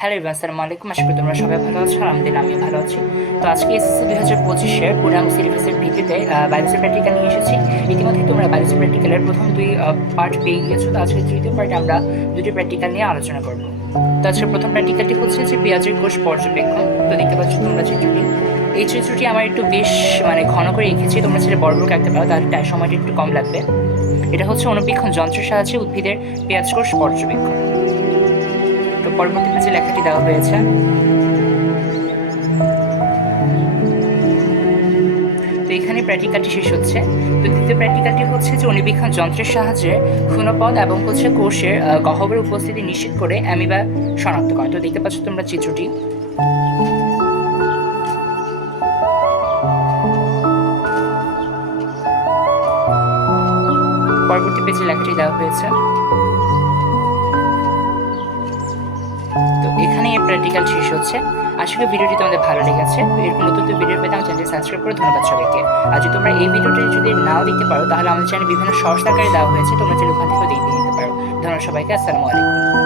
Hello আসসালামু আলাইকুম। আশা করি তোমরা সবাই ভালো আছো, আলহামদুলিল্লাহ আমি ভালো আছি। তো আজকে এসএসসি দুই হাজার পঁচিশের পুরাম সিলেবাসের ভিত্তিতে বায়োলজি প্র্যাকটিক্যাল নিয়ে এসেছি। ইতিমধ্যে তোমরা বায়োলজি প্র্যাকটিক্যালের প্রথম দুই পার্ট পেয়ে গিয়েছো। তো আজকে তৃতীয় পার্টে আমরা দুটি প্র্যাকটিক্যাল নিয়ে আলোচনা করব। তো আজকে প্রথম প্র্যাকটিক্যালটি হচ্ছে যে পেঁয়াজের কোষ পর্যবেক্ষণ। তো দেখতে পাচ্ছ তোমরা চিত্রটি। এই চিত্রটি আমার একটু বেশ মানে ঘন করে এঁকেছি তোমরা সেটা বড় বড় আঁকতে পারো তাহলে সময়টা একটু কম লাগবে। এটা হচ্ছে অনুবীক্ষণ যন্ত্রের সাহায্যে উদ্ভিদের পেঁয়াজ কোষ পর্যবেক্ষণ। তো পরবর্তী পেজে লেখাটি দেওয়া হয়েছে। তো এখানে প্র্যাকটিক্যালটি শেষ হচ্ছে। তো দ্বিতীয় প্র্যাকটিক্যালটি হচ্ছে যে অনুবীক্ষণ যন্ত্রের সাহায্যে ক্ষুণপদ এবং হচ্ছে কোষের গহ্বরের উপস্থিতি নিশ্চিত করে অ্যামিবা শনাক্ত করে। তো দেখতে পাচ্ছ তোমরা চিত্রটি। পরবর্তী পেজে লেখাটি দেওয়া হয়েছে। তো এখানে প্র্যাকটিক্যাল শেষ হচ্ছে। আশা করি ভিডিওটি তোমাদের ভালো লেগেছে। এরকম নতুন ভিডিও পেতে আমার চ্যানেলটি সাবস্ক্রাইব করে ধন্যবাদ সবাইকে। আর যদি তোমরা এই ভিডিওটি যদি নাও দেখতে পারো, তাহলে আমাদের চ্যানেলে বিভিন্ন সংস্থাকারে দেওয়া হয়েছে। তোমরা চাইলে ওখান থেকেও দেখতে নিতে পারো। ধন্যবাদ সবাইকে। আসসালামু আলাইকুম।